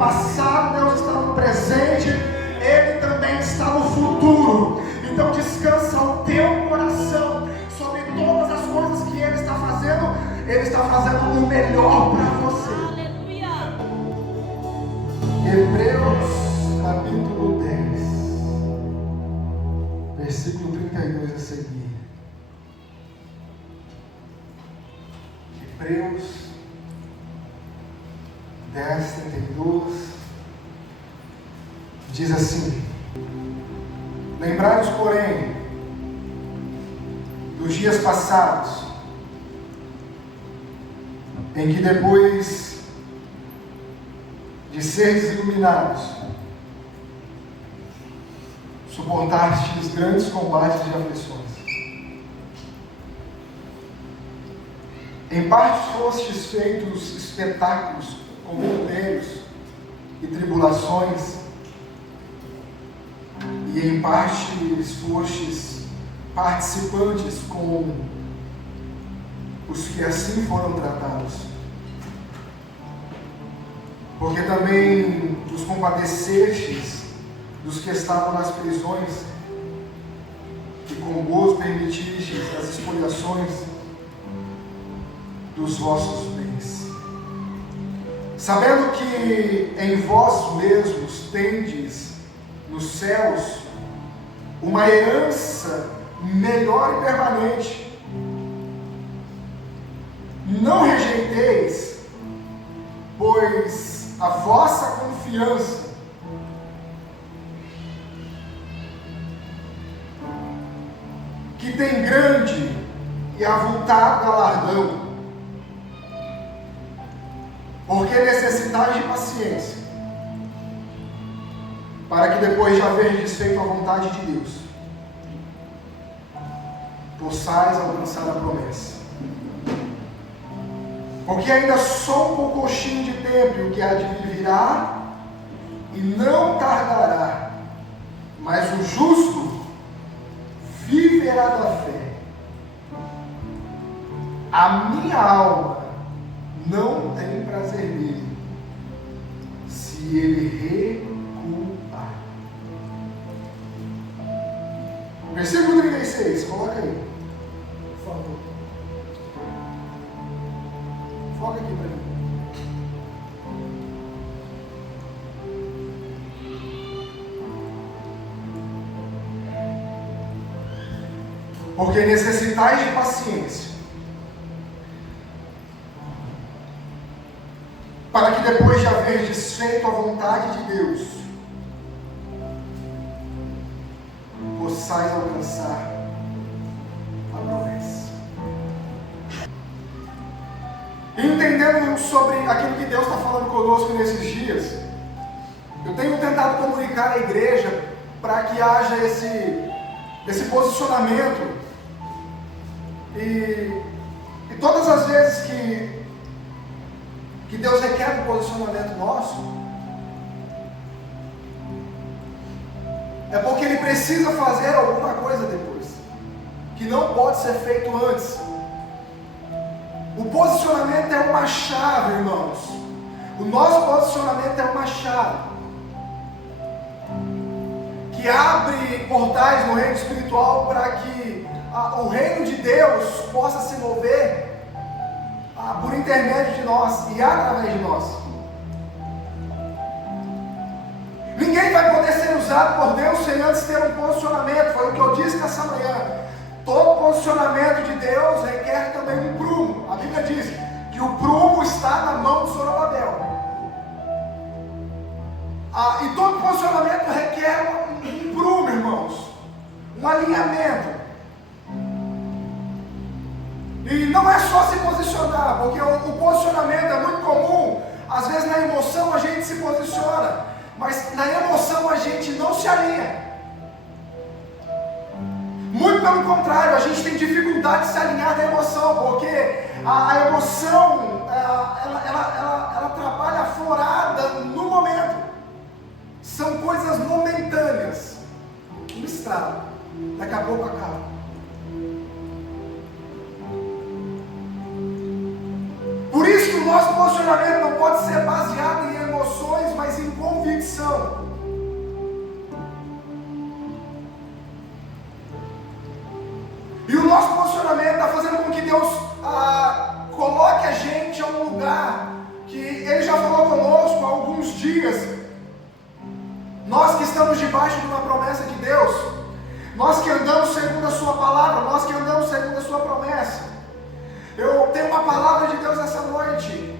passado, Deus está no presente, Ele também está no futuro. Então descansa o teu coração sobre todas as coisas que Ele está fazendo. Ele está fazendo o melhor para você. Aleluia. Hebreus capítulo 10, versículo 32 a seguir. Hebreus 10, 32 diz assim: lembrai-vos, porém, dos dias passados, em que depois de seres iluminados, suportastes grandes combates de aflições. Em parte fostes feitos espetáculos com mistérios e tribulações, e em parte fostes participantes com os que assim foram tratados. Porque também vos compadecestes dos que estavam nas prisões, e com gozo permitistes as expoliações dos vossos bens, sabendo que em vós mesmos tendes nos céus uma herança melhor e permanente. Não rejeiteis, pois a vossa confiança que tem grande e avultado galardão, porque necessitais de paciência, para que depois de haverdes feito a vontade de Deus, possais alcançar a promessa. Porque ainda só um pouquinho de tempo, e o que há de vir virá, e não tardará, mas o justo viverá da fé. A minha alma não tem prazer nele, se ele recuar. Versículo 36, coloca aí, por favor. Foca aqui para mim. Porque necessitais de paciência, para que depois de haverdes feito a vontade de Deus, possais alcançar a promessa. Entendendo sobre aquilo que Deus está falando conosco nesses dias, eu tenho tentado comunicar à igreja para que haja esse posicionamento. E todas as vezes que Deus requer um posicionamento nosso, é porque Ele precisa fazer alguma coisa depois, que não pode ser feito antes. O posicionamento é uma chave, irmãos. O nosso posicionamento é uma chave que abre portais no reino espiritual para que o reino de Deus possa se mover por intermédio de nós e através de nós. Ninguém vai poder ser usado por Deus sem antes ter um posicionamento. Foi o que eu disse nessa manhã. Todo posicionamento de Deus requer também um prumo. A Bíblia diz que o prumo está na mão de Zorobabel. E todo posicionamento requer um prumo, irmãos. Um alinhamento. E não é só se posicionar, porque o posicionamento é muito comum. Às vezes na emoção a gente se posiciona, mas na emoção a gente não se alinha. Muito pelo contrário, a gente tem dificuldade de se alinhar na emoção, porque a emoção ela trabalha aflorada no momento. São coisas momentâneas. Um estralo, daqui a pouco acaba. Por isso que o nosso posicionamento não pode ser baseado em emoções, mas Deus coloque a gente a um lugar que Ele já falou conosco há alguns dias. Nós que estamos debaixo de uma promessa de Deus, nós que andamos segundo a sua palavra, nós que andamos segundo a sua promessa. Eu tenho uma palavra de Deus essa noite,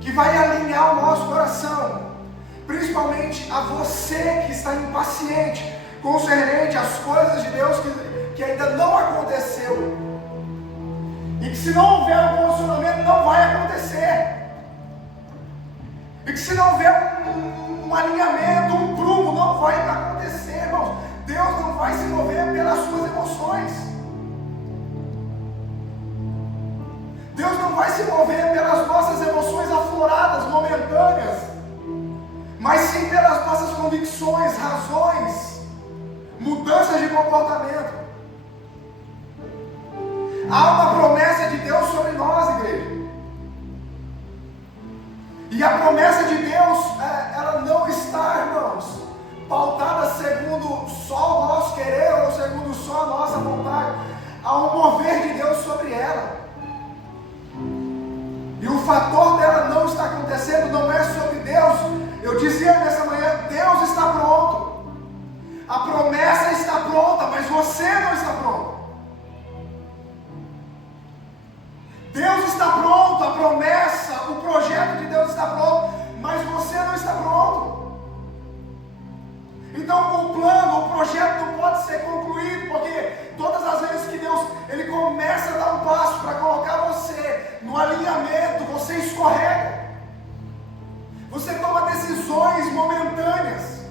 que vai alinhar o nosso coração, principalmente a você que está impaciente, concernente às coisas de Deus que ainda não aconteceu. E que se não houver um posicionamento, não vai acontecer. E que se não houver um alinhamento, um prumo, não vai acontecer, irmãos. Deus não vai se mover pelas suas emoções. Deus não vai se mover pelas nossas emoções afloradas, momentâneas, mas sim pelas nossas convicções, razões, mudanças de comportamento. Há uma promessa de Deus sobre nós, igreja. E a promessa de Deus, ela não está, irmãos, pautada segundo só o nosso querer ou segundo só a nossa vontade. Há um mover de Deus sobre ela. E o fator dela não estar acontecendo não é sobre Deus. Eu dizia nessa manhã, Deus está pronto. A promessa está pronta, mas você não está pronto. Deus está pronto, a promessa, o projeto de Deus está pronto, mas você não está pronto. Então o plano, o projeto não pode ser concluído, porque todas as vezes que Deus Ele começa a dar um passo para colocar você no alinhamento, você escorrega. Você toma decisões momentâneas.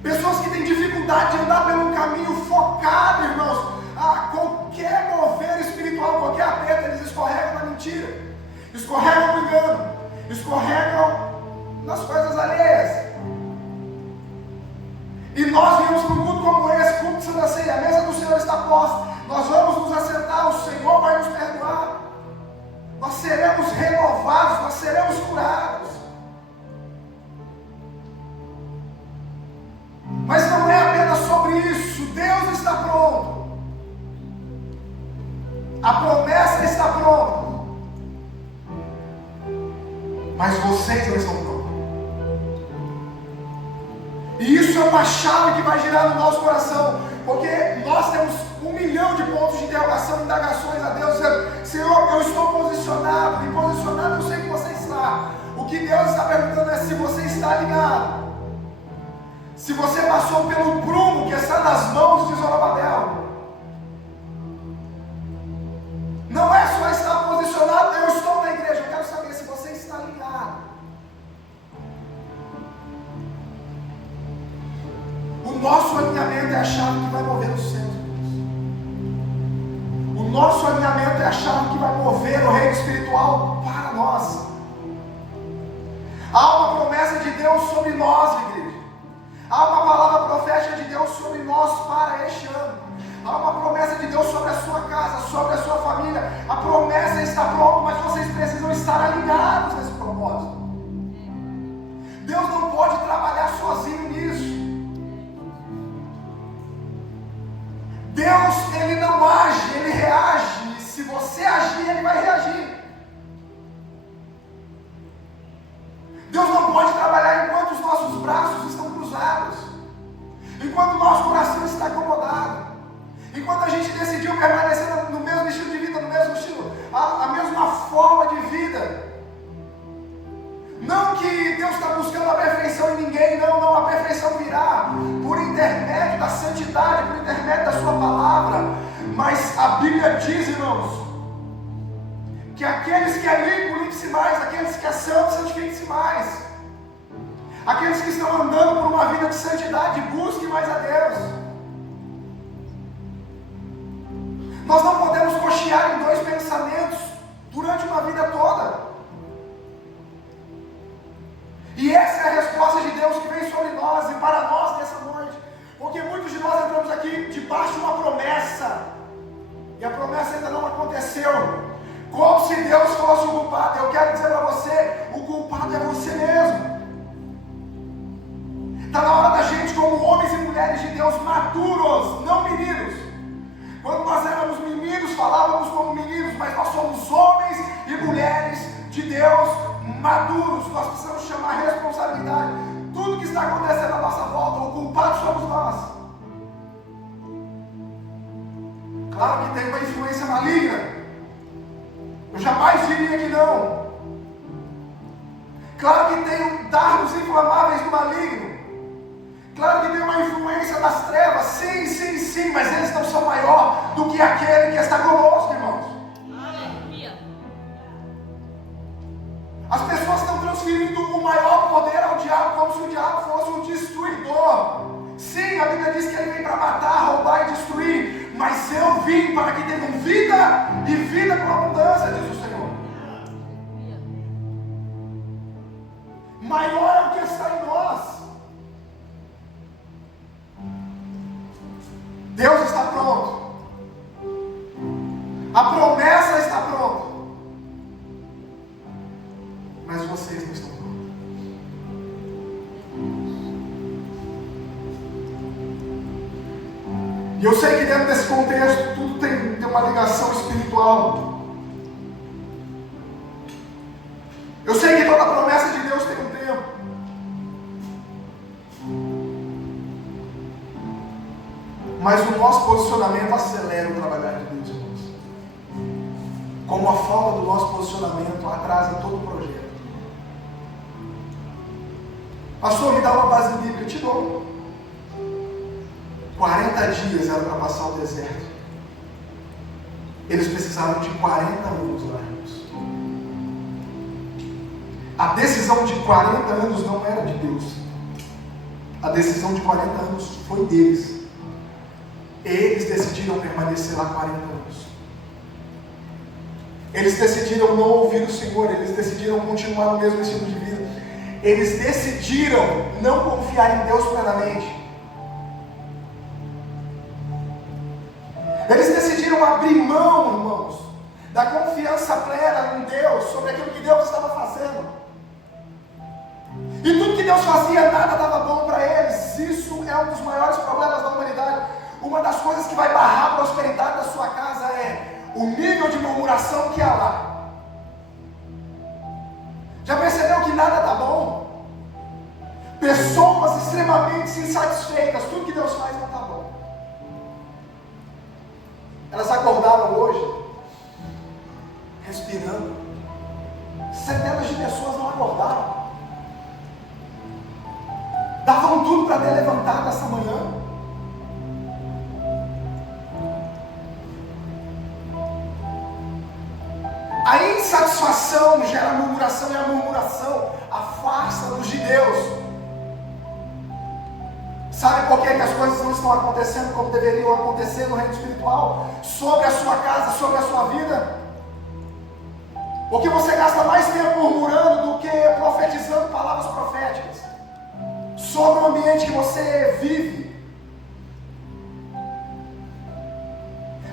Pessoas que têm dificuldade de andar pelo caminho focado, irmãos, a qualquer mover espiritual, qualquer aperto, eles escorregam na mentira, escorregam no engano, escorregam nas coisas alheias. E nós viemos para um culto como esse, culto de Santa Ceia, a mesa do Senhor está posta, nós vamos nos assentar, o Senhor vai nos perdoar, nós seremos renovados, nós seremos curados. Mas não é apenas sobre isso, Deus está pronto. A promessa está pronta, mas vocês não estão prontos. E isso é uma chave que vai girar no nosso coração, porque nós temos 1 milhão de pontos de interrogação, indagações a Deus, dizendo: Senhor, eu estou posicionado, e posicionado eu sei que você está. O que Deus está perguntando é se você está alinhado, se você passou pelo prumo que está nas mãos de Zorobabel. Não é só estar posicionado, eu estou na igreja, eu quero saber se você está alinhado. O nosso alinhamento é a chave que vai mover os céus. O nosso alinhamento é a chave que vai mover o reino espiritual para nós. Há uma promessa de Deus sobre nós, igreja. Há uma palavra profética de Deus sobre nós para este ano. Há uma promessa de Deus sobre a sua casa, sobre a sua família. A promessa está pronta, mas vocês precisam estar alinhados nesse propósito. Deus não pode trabalhar sozinho nisso. Deus, Ele não age, Ele reage. E se você agir, Ele vai reagir. Deus não pode trabalhar enquanto os nossos braços estão cruzados, enquanto o nosso coração está acomodado, enquanto a gente decidiu permanecer no mesmo estilo de vida, no mesmo estilo, a mesma forma de vida. Não que Deus está buscando a perfeição em ninguém, não, a perfeição virá por intermédio da santidade, por intermédio da sua palavra. Mas a Bíblia diz, irmãos, que aqueles que é limpo, limpe-se mais, aqueles que é santo, santifique-se mais. Aqueles que estão andando por uma vida de santidade, busquem mais a Deus. Nós não podemos cochear em dois pensamentos durante uma vida toda. E essa é a resposta de Deus que vem sobre nós e para nós nessa noite. Porque muitos de nós entramos aqui debaixo de uma promessa, e a promessa ainda não aconteceu. Como se Deus fosse o culpado. Eu quero dizer para você, o culpado é você mesmo. Está na hora da gente, como homens e mulheres de Deus maduros, não meninos. Quando nós éramos de Deus maduros. Nós precisamos chamar a responsabilidade. Tudo que está acontecendo à nossa volta, o culpado somos nós. Claro que tem uma influência maligna. Eu jamais diria que não. Claro que tem dardos inflamáveis do maligno. Claro que tem uma influência das trevas. Sim, sim, sim. Mas eles não são maior do que aquele que está conosco, irmãos. Aleluia. As pessoas estão transferindo o maior poder ao diabo, como se o diabo fosse um destruidor. Sim, a Bíblia diz que ele vem para matar, roubar e destruir. Mas eu vim para que tenham vida e vida com abundância, diz o Senhor. Maior é o que está em nós. Deus está pronto. A promessa está pronta. Mas vocês não estão prontos. E eu sei que dentro desse contexto tudo tem uma ligação espiritual. Eu sei que toda promessa de Deus tem um tempo. Mas o nosso posicionamento acelera o trabalhar de Deus, irmãos. Como a falta do nosso posicionamento atrasa todo o projeto. Pastor, me dá uma base bíblica, eu te dou. 40 dias era para passar o deserto. Eles precisaram de 40 anos lá, irmãos. A decisão de 40 anos não era de Deus. A decisão de 40 anos foi deles. Eles decidiram permanecer lá 40 anos. Eles decidiram não ouvir o Senhor. Eles decidiram continuar no mesmo estilo de vida. Eles decidiram não confiar em Deus plenamente. Eles decidiram abrir mão, irmãos, da confiança plena em Deus, sobre aquilo que Deus estava fazendo. E tudo que Deus fazia, nada dava bom para eles. Isso é um dos maiores problemas da humanidade. Uma das coisas que vai barrar a prosperidade da sua casa é o nível de murmuração que há lá. Já percebeu que nada está bom? Pessoas extremamente insatisfeitas, tudo que Deus faz não está bom. Elas acordaram hoje, respirando. Centenas de pessoas não acordaram. Davam tudo para ter levantado essa manhã. A insatisfação gera murmuração e a murmuração afasta-nos de Deus. Sabe por que as coisas não estão acontecendo como deveriam acontecer no reino espiritual? Sobre a sua casa, sobre a sua vida? Porque você gasta mais tempo murmurando do que profetizando palavras proféticas sobre o ambiente que você vive.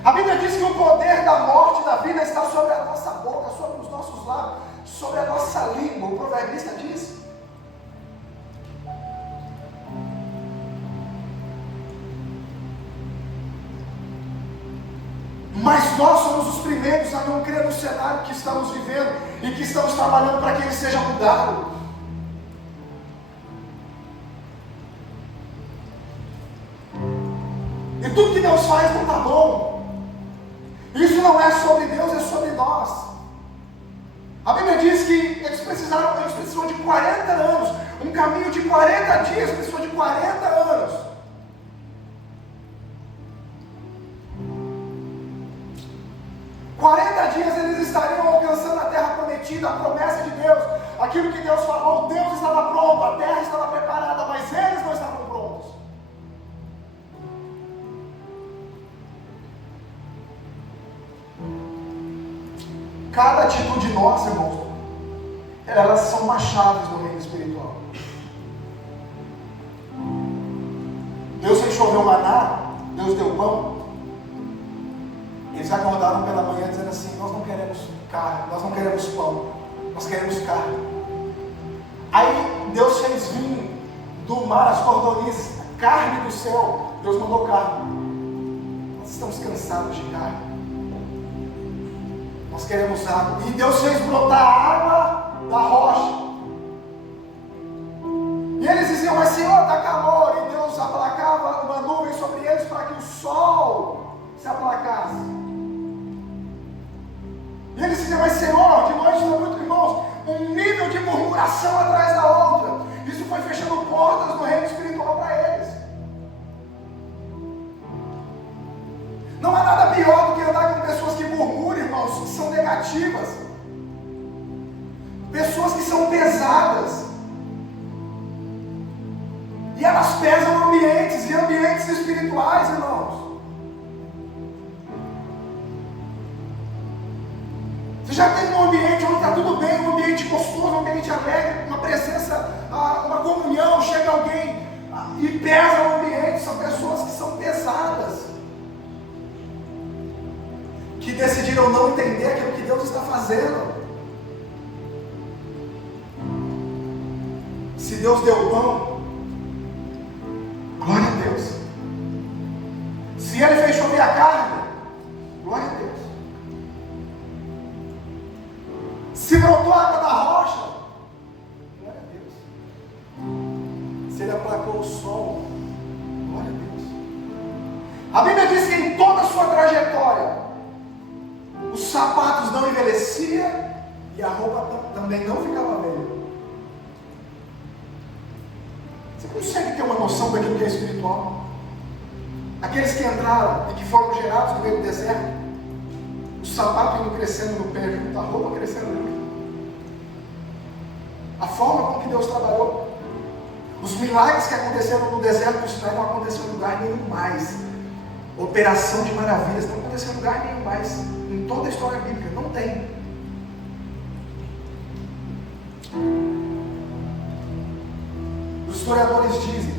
A Bíblia diz que o poder da morte e da vida está sobre a nossa boca, sobre os nossos lábios, sobre a nossa língua. O proverbista diz. Mas nós somos os primeiros a não crer no cenário que estamos vivendo e que estamos trabalhando para que ele seja mudado. E tudo que Deus faz não está bom. Isso não é sobre Deus, é sobre nós. A Bíblia diz que eles precisam de 40 anos. Um caminho de 40 dias, precisou de 40 anos. Eles estariam alcançando a terra prometida, a promessa de Deus, aquilo que Deus falou. Deus estava pronto, a terra estava preparada, mas eles não estavam prontos. Cada atitude nossa, irmãos, elas são machados no reino espiritual. Deus enxoveu maná, Deus deu pão. Eles acordaram pela manhã dizendo assim: nós não queremos carne, nós não queremos pão, nós queremos carne. Aí Deus fez vinho do mar, as cordonizes, carne do céu. Deus mandou carne. Nós estamos cansados de carne. Nós queremos água. E Deus fez brotar água da rocha. E eles diziam, mas Senhor, está calor. E Deus aplacava uma nuvem sobre eles para que o sol se aplacasse. E eles diziam, mas Senhor, de noite está muito, irmãos, um nível de murmuração atrás da outra. Isso foi fechando portas no reino espiritual para eles. Não há nada pior do que andar com pessoas que murmuram, irmãos, que são negativas. Pessoas que são pesadas. E elas pesam ambientes, e ambientes espirituais, irmãos. Você já teve um ambiente onde está tudo bem, um ambiente gostoso, um ambiente alegre, uma presença, uma comunhão, chega alguém e pesa o ambiente. São pessoas que são pesadas, que decidiram não entender aquilo que Deus está fazendo. Se Deus deu pão, glória a Deus. Se Ele fez chover a carne, glória a Deus. Se brotou a água da rocha, glória a Deus. Se Ele aplacou o sol, glória a Deus. A Bíblia diz que em toda a sua trajetória, os sapatos não envelheciam e a roupa também não ficava velha. Você consegue ter uma noção daquilo que é espiritual? Aqueles que entraram e que foram gerados no meio do deserto, o sapato indo crescendo no pé junto, a roupa crescendo junto. A forma com que Deus trabalhou, os milagres que aconteceram no deserto do Sinai não aconteceram em lugar nenhum mais. Operação de maravilhas não aconteceu em lugar nenhum mais. Em toda a história bíblica, não tem. Os historiadores dizem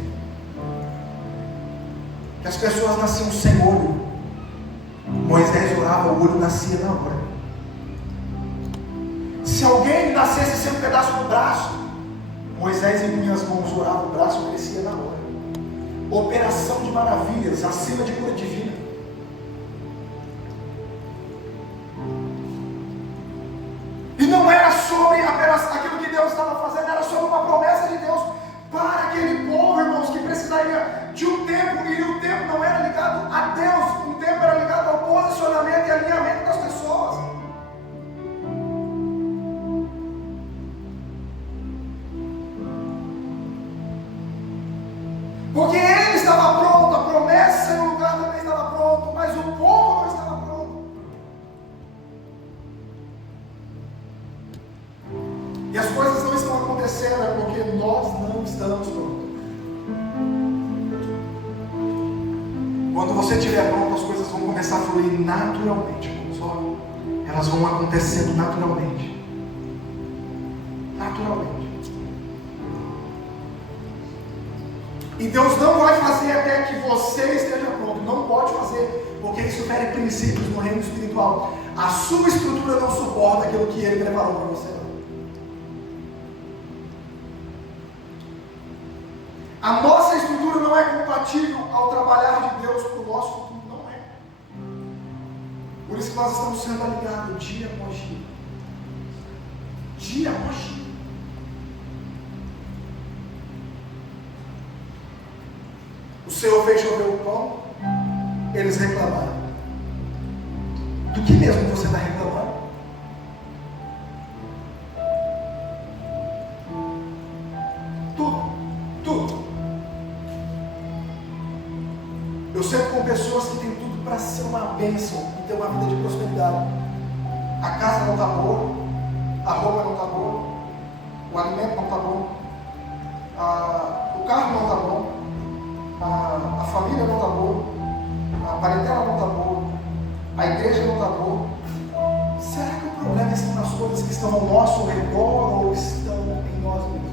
que as pessoas nasciam sem olho. Moisés orava, o olho nascia na hora. Se alguém nascesse sem um pedaço do braço, Moisés impunha as mãos, orava, o braço crescia na hora. Operação de maravilhas, acima de cura divina. E não era sobre apenas aquilo que Deus estava fazendo, era sobre uma promessa de Deus para aquele povo, irmãos, que precisaria de um tempo, e o tempo não era ligado a Deus, o tempo era ligado ao posicionamento e alinhamento das pessoas. Porque ele estava pronto, a promessa no lugar também estava pronto, mas o povo não estava pronto. E as coisas não estão acontecendo é porque nós não estamos prontos. Quando você estiver pronto, as coisas vão começar a fluir naturalmente. Elas vão acontecendo naturalmente. Naturalmente. E Deus não vai fazer até que você esteja pronto. Não pode fazer, porque isso fere princípios no reino espiritual. A sua estrutura não suporta aquilo que Ele preparou para você. A nossa estrutura não é compatível ao trabalhar de Deus para o nosso futuro. Não é. Por isso que nós estamos sendo alinhados dia após dia. Dia após dia. O Senhor fez chover o pão, eles reclamaram. Do que mesmo você está reclamando? Tudo. Eu sempre com pessoas que têm tudo para ser uma bênção e ter uma vida de prosperidade. A casa não está boa, a roupa não está boa, o alimento não está bom, o carro não está bom, a família não está boa, a parentela não está boa, a igreja não está boa. Será que o problema está nas coisas que estão ao nosso redor ou estão em nós mesmos?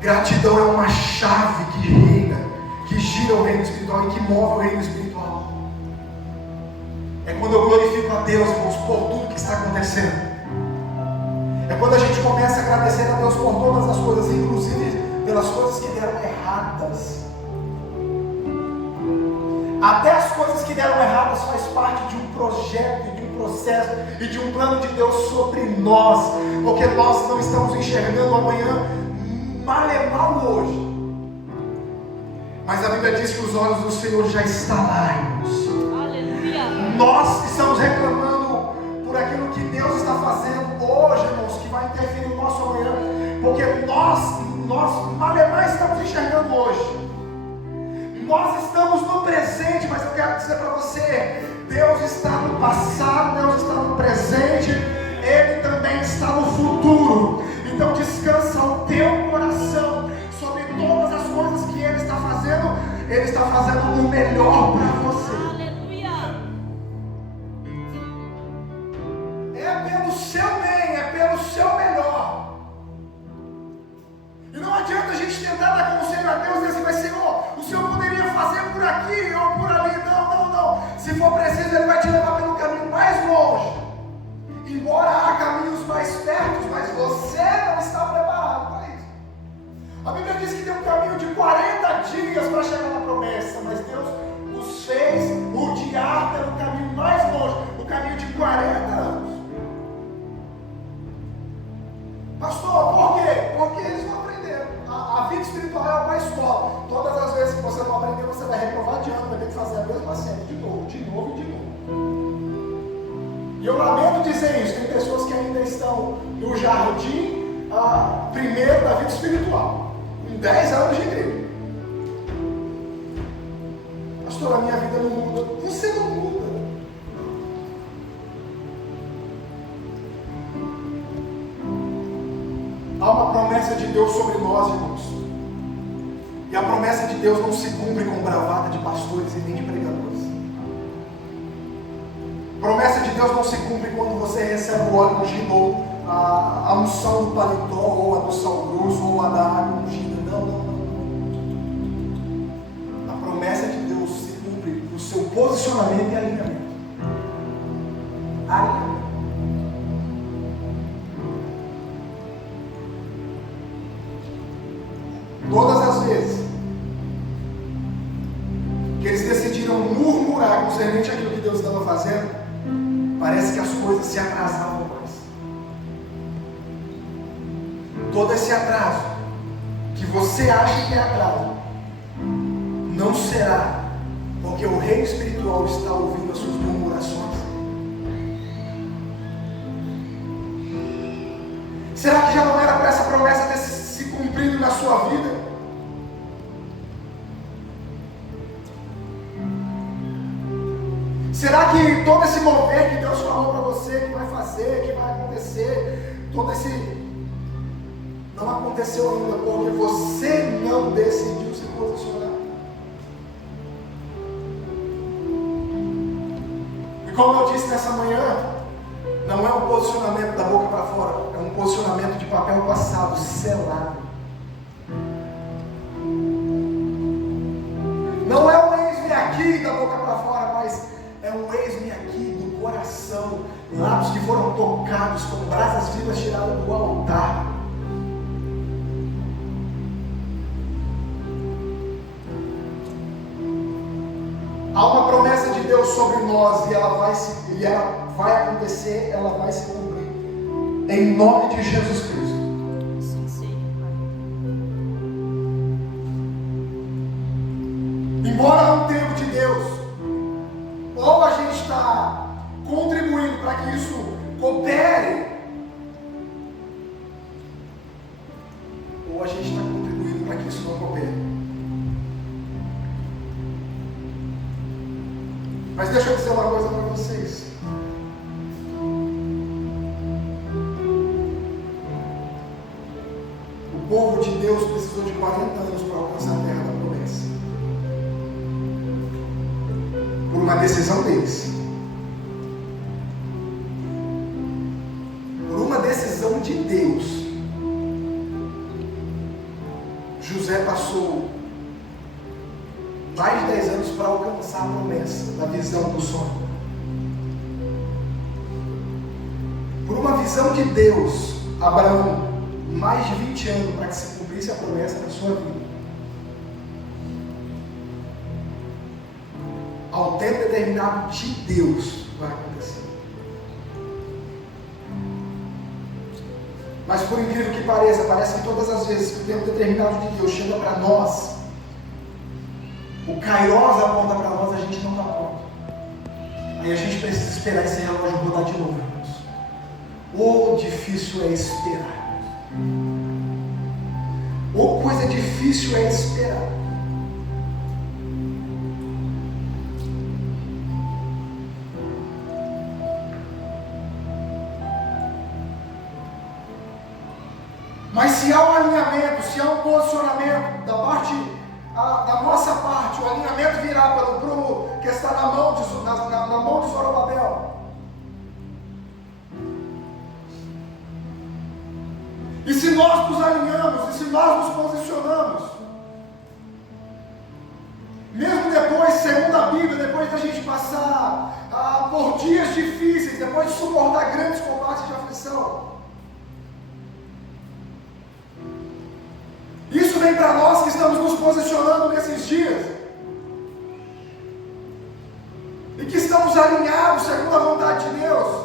Gratidão é uma chave que reina, que gira o reino espiritual e que move o reino espiritual. É quando eu glorifico a Deus, irmãos, por tudo que está acontecendo. É quando a gente começa a agradecer a Deus por todas as coisas, inclusive pelas coisas que deram erradas. Até as coisas que deram erradas faz parte de um projeto e de um processo e de um plano de Deus sobre nós, porque nós não estamos enxergando amanhã, mal hoje. Mas a Bíblia diz que os olhos do Senhor já estão lá, irmãos. Aleluia. Nós estamos reclamando por aquilo que Deus está fazendo hoje, irmãos, que vai interferir no nosso amanhã, porque nós mais estamos enxergando hoje. Nós estamos no presente, mas eu quero dizer para você, Deus está no passado, Deus está no presente, Ele também está no futuro. Então descansa o teu coração sobre todas as coisas que Ele está fazendo. Ele está fazendo o melhor para você. Aleluia. É pelo seu bem, é pelo seu melhor. E não adianta a gente tentar dar conselho a Deus e dizer assim, mas Senhor, o Senhor poderia fazer por aqui ou por ali. Não. Se for preciso, Ele vai te levar pelo caminho mais longe. Embora há caminhos mais perto, mas você não está preparado para isso. A Bíblia diz que tem um caminho de 40 dias para chegar na promessa, mas Deus os fez rodear pelo caminho mais longe, o caminho de 40 anos. Pastor, por quê? Porque eles não aprenderam. A vida espiritual é uma escola. Todas as vezes que você não aprender, você vai reprovar de ano, vai ter que fazer a mesma série de novo. E eu lamento dizer isso, tem pessoas que ainda estão no jardim primeiro da vida espiritual, em 10 anos de igreja. Pastor, a minha vida não muda. Você não muda. Há uma promessa de Deus sobre nós, irmãos. E a promessa de Deus não se cumpre com bravata de pastores e nem de pregadores. A promessa de Deus não se cumpre quando você recebe o óleo ungido, ou a unção do paletó, ou a do sal grosso, ou a da água ungida. Não. A promessa de Deus se cumpre no seu posicionamento e alinhamento. Todas as vezes que eles decidiram murmurar concernente àquilo que Deus estava fazendo, parece que as coisas se atrasavam mais. Todo esse atraso, que você acha que é atraso, não será, porque o reino espiritual está ouvindo as suas murmurações. Será que já não era para essa promessa ter se cumprido na sua vida? Será que todo esse mover que Deus falou para você, que vai fazer, que vai acontecer, todo esse não aconteceu ainda porque você não decidiu se posicionar? E como eu disse nessa manhã, não é um posicionamento da boca para fora, é um posicionamento de papel passado, selado. Não é um eis-me aqui da boca para fora, mas é um eis-me aqui do coração, lábios que foram tocados com brasas vivas tiradas do altar. Há uma promessa de Deus sobre nós e ela vai acontecer, ela vai se cumprir. Em nome de Jesus Cristo. Embora no tempo de Deus, ou a gente está contribuindo para que isso coopere, ou a gente está contribuindo para que isso não coopere. Mas deixa eu dizer uma coisa para vocês. O povo de Deus precisou de 40 anos para alcançar a terra da promessa. Por uma decisão deles. Por uma decisão de Deus. José passou mais de 10 anos para alcançar a promessa da visão do sonho. Por uma visão de Deus, Abraão, mais de 20 anos para que se cumprisse a promessa na sua vida. Ao tempo determinado de Deus vai acontecer. Mas por incrível que pareça, parece que todas as vezes que o tempo determinado de Deus chega para nós, o Kairos aponta para nós, a gente não está pronto. Aí a gente precisa esperar esse relógio rodar de novo, irmãos. O difícil é esperar. O coisa difícil é esperar. Mas se há um alinhamento, se há um posicionamento da nossa parte, o alinhamento virá para o que está na mão de Zorobabel. E se nós nos alinhamos, e se nós nos posicionamos, mesmo depois, segundo a Bíblia, depois da gente passar por dias difíceis, depois de suportar grandes combates de aflição, isso vem para nós que estamos nos posicionando nesses dias e que estamos alinhados segundo a vontade de Deus.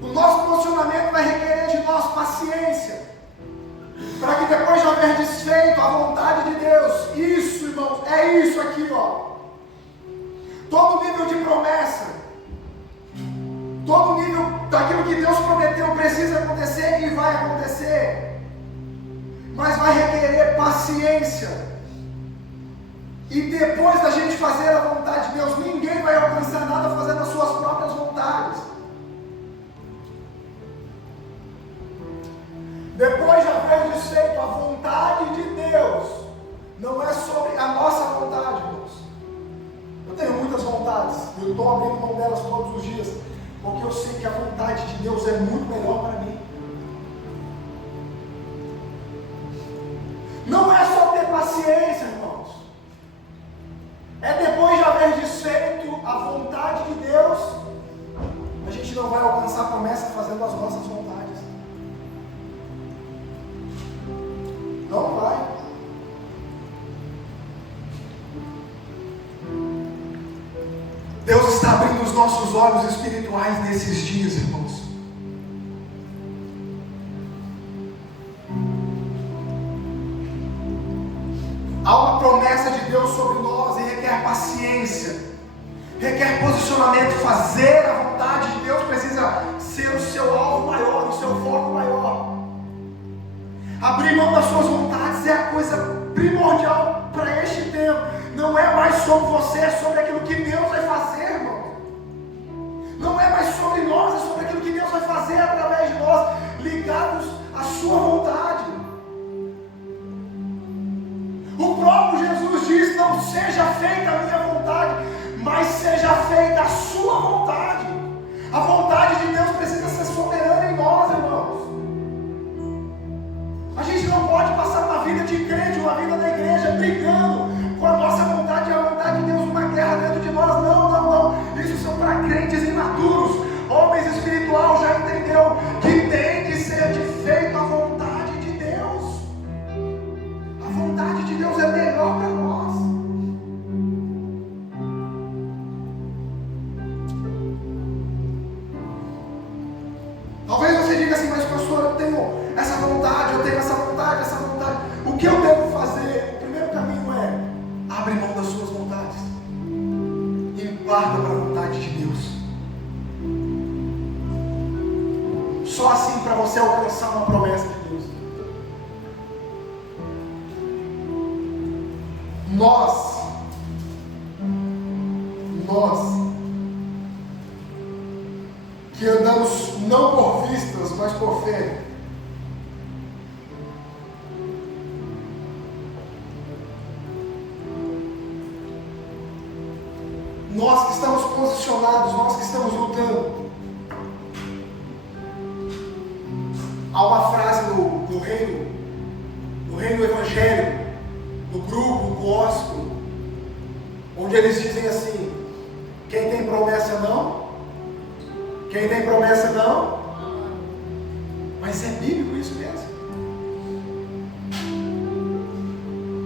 O nosso posicionamento vai requerer de nós paciência, para que depois de haver desfeito a vontade de Deus, isso, irmãos, é isso aqui, ó. Todo nível de promessa, todo nível daquilo que Deus prometeu precisa acontecer e vai acontecer, mas vai requerer paciência. E depois da gente fazer a vontade de Deus, ninguém vai alcançar nada fazendo as suas próprias vontades. Depois de haver desfeito a vontade de Deus, não é sobre a nossa vontade, irmãos. Eu tenho muitas vontades, eu estou abrindo mão delas todos os dias, porque eu sei que a vontade de Deus é muito melhor para mim. Não é só ter paciência, irmãos. É depois de haver desfeito a vontade de Deus, a gente não vai alcançar a promessa fazendo as nossas vontades. Não vai. Deus está abrindo os nossos olhos espirituais nesses dias, irmãos. Há uma promessa de Deus sobre nós e requer paciência, requer posicionamento. Fazer a vontade de Deus precisa ser o seu alvo maior, o seu foco maior. Abrir mão das suas vontades é a coisa primordial para este tempo. Não é mais sobre você, é sobre aquilo que Deus vai fazer, irmão. Não é mais sobre nós, é sobre aquilo que Deus vai fazer através de nós, ligados à sua vontade. O próprio Jesus diz: não seja feita a minha vontade, mas seja feita a sua vontade. A vontade de Deus precisa ser soberana em nós, irmãos. A gente não pode passar uma vida de crente, uma vida da igreja, brigando com a nossa vontade e a vontade de Deus, uma guerra dentro de nós. Não, não, não. Isso são para crentes imaturos. Homens espirituais já entendeu que tem que ser feita a vontade de Deus. A vontade de Deus é melhor para nós. Talvez você diga assim: mas pastor, eu tenho essa vontade, eu tenho essa vontade, essa vontade. O que eu devo fazer? O primeiro caminho é: abre mão das suas vontades e guarda para a vontade de Deus. Só assim para você alcançar uma promessa de Deus. Nós que andamos não por vistas, mas por fé, nós que estamos posicionados, nós que estamos lutando. Há uma frase no reino evangélico, no grupo gospel, onde eles dizem assim: quem tem promessa não, quem tem promessa não. Mas é bíblico isso mesmo.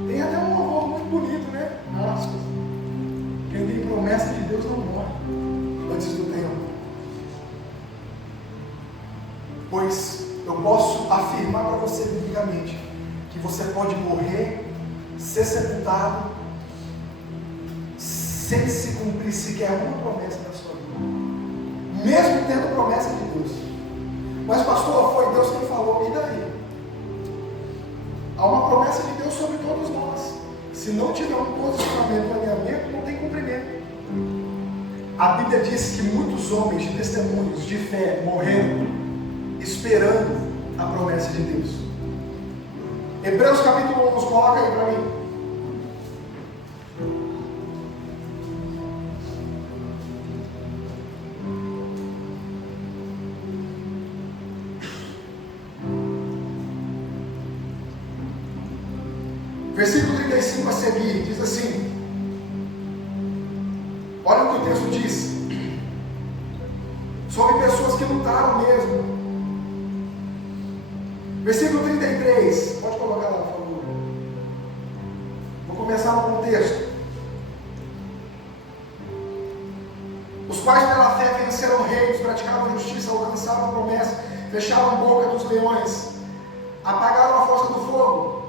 Tem até um louvor muito bonito, né? Aspas. Quem tem promessa de Deus não morre antes do tempo. Pois eu posso afirmar para você biblicamente que você pode morrer, ser sepultado, sem se cumprir sequer uma promessa da sua vida, mesmo tendo promessa de Deus. Mas pastor, foi Deus quem falou, e daí? Há uma promessa de Deus sobre todos nós. Se não tiver um posicionamento, um alinhamento, não tem cumprimento. A Bíblia diz que muitos homens de testemunhos de fé morreram esperando a promessa de Deus. Hebreus capítulo 11, coloca aí para mim. Versículo 35 a seguir, diz assim, olha o que o texto diz, sobre pessoas que lutaram mesmo. Versículo 33, pode colocar lá, por favor. Vou começar no contexto. Os quais pela fé venceram reis, praticaram justiça, alcançaram a promessa, fecharam a boca dos leões, apagaram a força do fogo,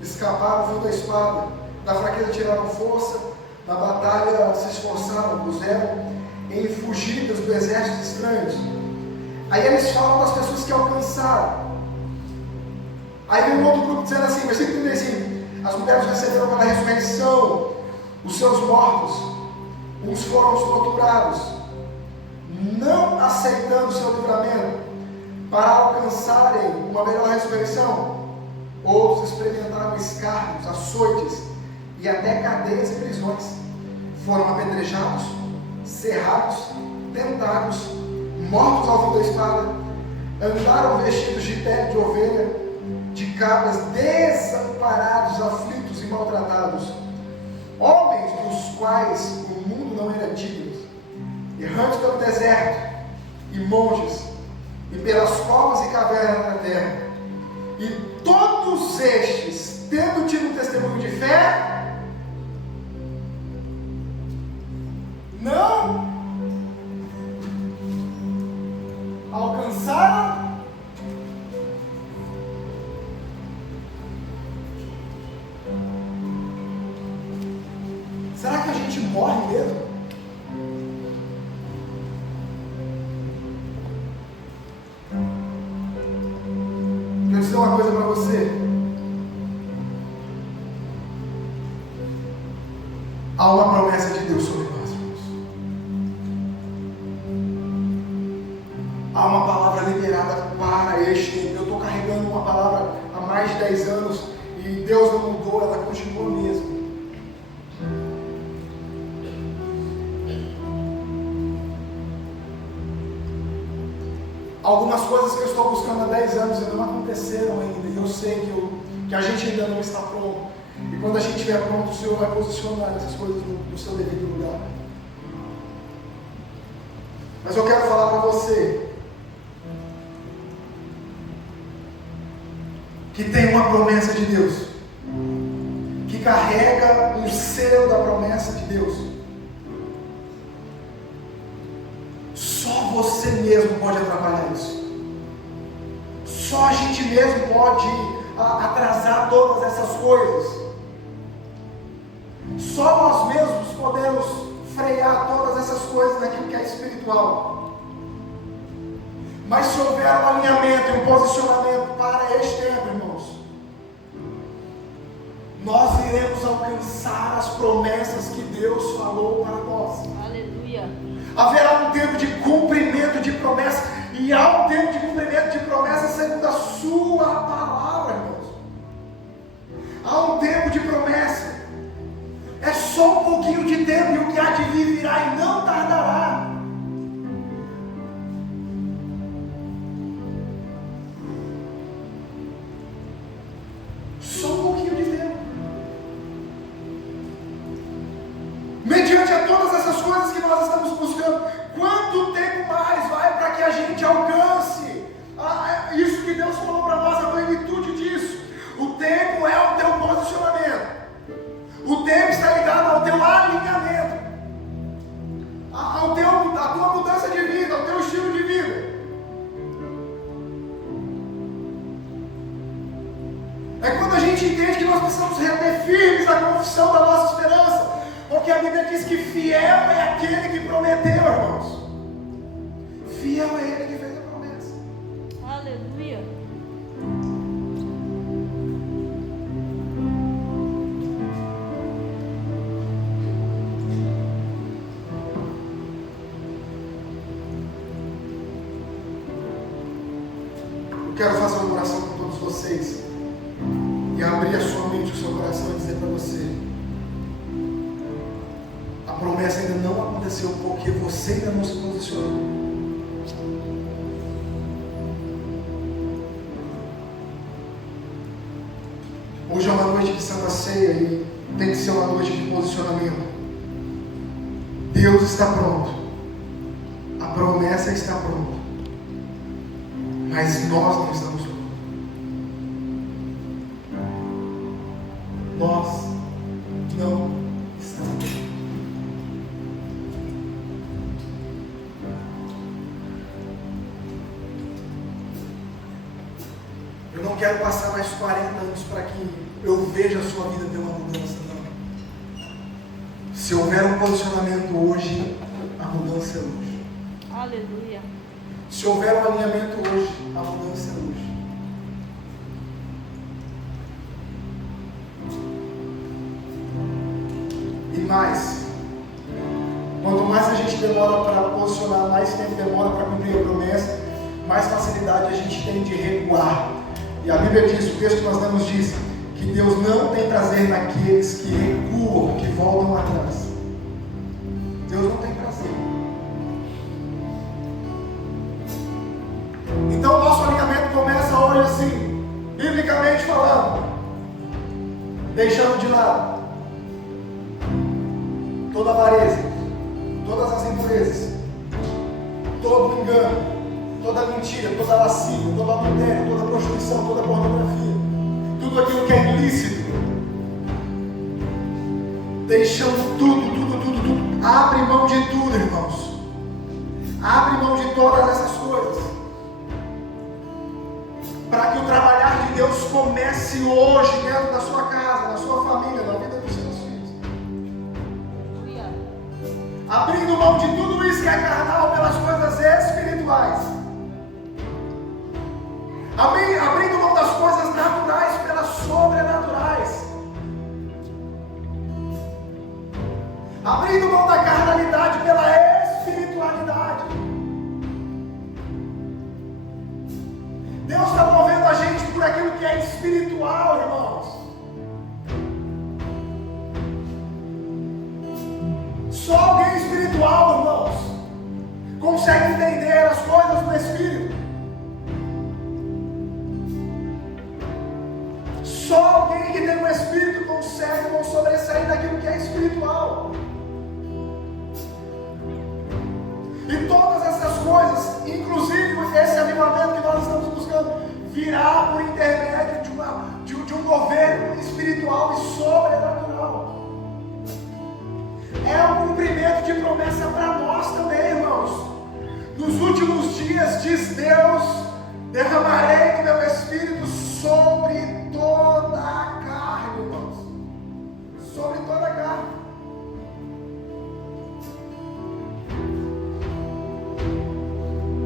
escaparam do fio da espada, da fraqueza tiraram força, na batalha se esforçaram, puseram em fugidas do exército estranhos. Aí eles falam das pessoas que alcançaram. Aí vem um outro grupo dizendo assim, versículo 35, as mulheres receberam pela ressurreição os seus mortos, uns foram torturados, não aceitando o seu livramento, para alcançarem uma melhor ressurreição. Outros experimentaram escárnios, açoites e até cadeias e prisões. Foram apedrejados, cerrados, tentados, mortos ao fio da espada. Andaram vestidos de pele de ovelha, de cabras, desamparados, aflitos e maltratados. Homens dos quais o mundo não era digno, errantes pelo deserto, e monges, e pelas covas e cavernas da terra. E todos estes, tendo tido um testemunho de fé, não alcançaram Será que a gente morre mesmo? Quero dizer uma coisa para você. Há uma promessa de Deus sobre nós, irmãos. Há uma palavra liberada para este tempo. Eu estou carregando uma palavra há mais de 10 anos e Deus não mudou, ela continua mesmo. Algumas coisas que eu estou buscando há 10 anos e não aconteceram ainda. E eu sei que a gente ainda não está pronto. E quando a gente estiver pronto, o Senhor vai posicionar essas coisas no seu devido lugar. Mas eu quero falar para você que tem uma promessa de Deus, que carrega um selo da promessa de Deus. Só você mesmo pode atrapalhar isso. Só a gente mesmo pode atrasar todas essas coisas. Só nós mesmos podemos frear todas essas coisas naquilo que é espiritual. Mas se houver um alinhamento e um posicionamento para este tempo, irmãos, nós iremos alcançar as promessas que Deus falou para nós. Aleluia. Haverá um tempo de cumprimento de promessa, e há um tempo de cumprimento de promessa segundo a sua palavra, irmãos. Há um tempo de promessa. É só um pouquinho de tempo, e o que há de vir virá e não tardará. Só um pouquinho de tempo. Mediante a todas essas coisas que nós estamos buscando, quanto tempo mais vai para que a gente alcance isso que Deus falou para nós, a plenitude disso? O tempo é o teu posicionamento. O tempo está ligado ao teu alinhamento. possamos reter firmes a confissão da nossa esperança, porque a Bíblia diz que fiel é aquele que prometeu, irmãos. Fiel é ele que fez a promessa. Aleluia. Eu quero fazer uma oração com todos vocês e abrir a sua mente, o seu coração e dizer para você: a promessa ainda não aconteceu porque você ainda não se posicionou. Hoje é uma noite de Santa Ceia e tem que ser uma noite de posicionamento. Deus está pronto, a promessa está pronta, mas nós não estamos prontos. Nós não estamos prontos. Eu não quero passar mais 40 anos para que eu veja a sua vida ter uma mudança, não. Se houver um posicionamento hoje, a mudança é hoje. Aleluia. Se houver um alinhamento hoje, a mudança é hoje. E mais, quanto mais a gente demora para posicionar, mais tempo demora para cumprir a promessa, mais facilidade a gente tem de recuar. E a Bíblia diz, o texto que nós lemos diz, que Deus não tem prazer naqueles que recuam, que voltam atrás. Deus não tem prazer. Então o nosso alinhamento começa hoje assim, biblicamente falando, deixando de lado toda avareza, todas as impurezas, todo engano, toda mentira, toda lascívia, todo adultério, toda prostituição, toda pornografia, tudo aquilo que é ilícito, deixando tudo. Abre mão de tudo, irmãos. Abre mão de todas essas coisas, para que o trabalhar de Deus comece hoje dentro da sua casa, na sua família, na vida dos seus filhos. Abrindo mão de tudo isso que é carnal pelas coisas espirituais. Abrindo mão das coisas naturais pelas sobrenaturais. Abrindo mão da carnalidade pela espiritualidade. Deus está movendo a gente por aquilo que é espiritual, irmãos. Só alguém espiritual, irmãos, consegue entender as coisas do Espírito. Só alguém que tem um Espírito consegue sobressair daquilo que é espiritual. E todas essas coisas, inclusive esse avivamento que nós estamos buscando, virá por intermédio de um governo espiritual e sobrenatural. É um cumprimento de promessa para nós também, irmãos. Nos últimos dias, diz Deus, derramarei do meu Espírito sobre toda a carne, irmãos. Sobre toda a carne.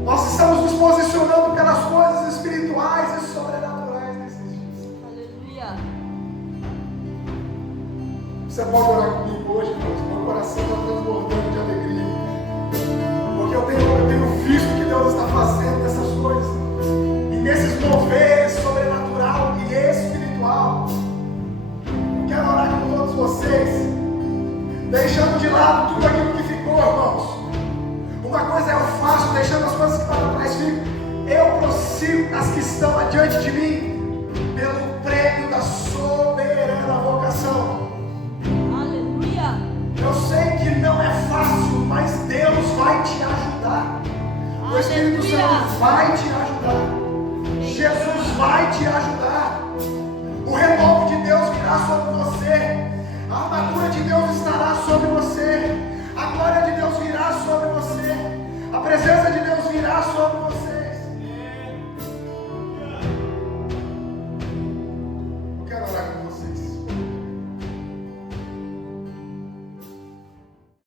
Nós estamos nos posicionando pelas coisas espirituais e sobrenaturais nesses dias. Aleluia. Você pode orar comigo hoje, irmãos? Meu coração está transbordando de alegria. Porque eu tenho visto que Deus está fazendo essas coisas. E nesses moveres sobrenatural e espiritual. Quero orar com todos vocês, deixando de lado tudo aquilo que ficou, irmãos. Uma coisa eu faço, deixando as coisas que estão atrás, eu prossigo as que estão adiante de mim, pelo prêmio da soberana vocação. Aleluia. Eu sei que não é fácil, mas Deus vai te ajudar. O Espírito Santo vai te ajudar. Jesus vai te ajudar. O renovo de Deus virá sobre você. A armadura de Deus estará sobre você. A glória de Deus virá sobre você. A presença de Deus virá sobre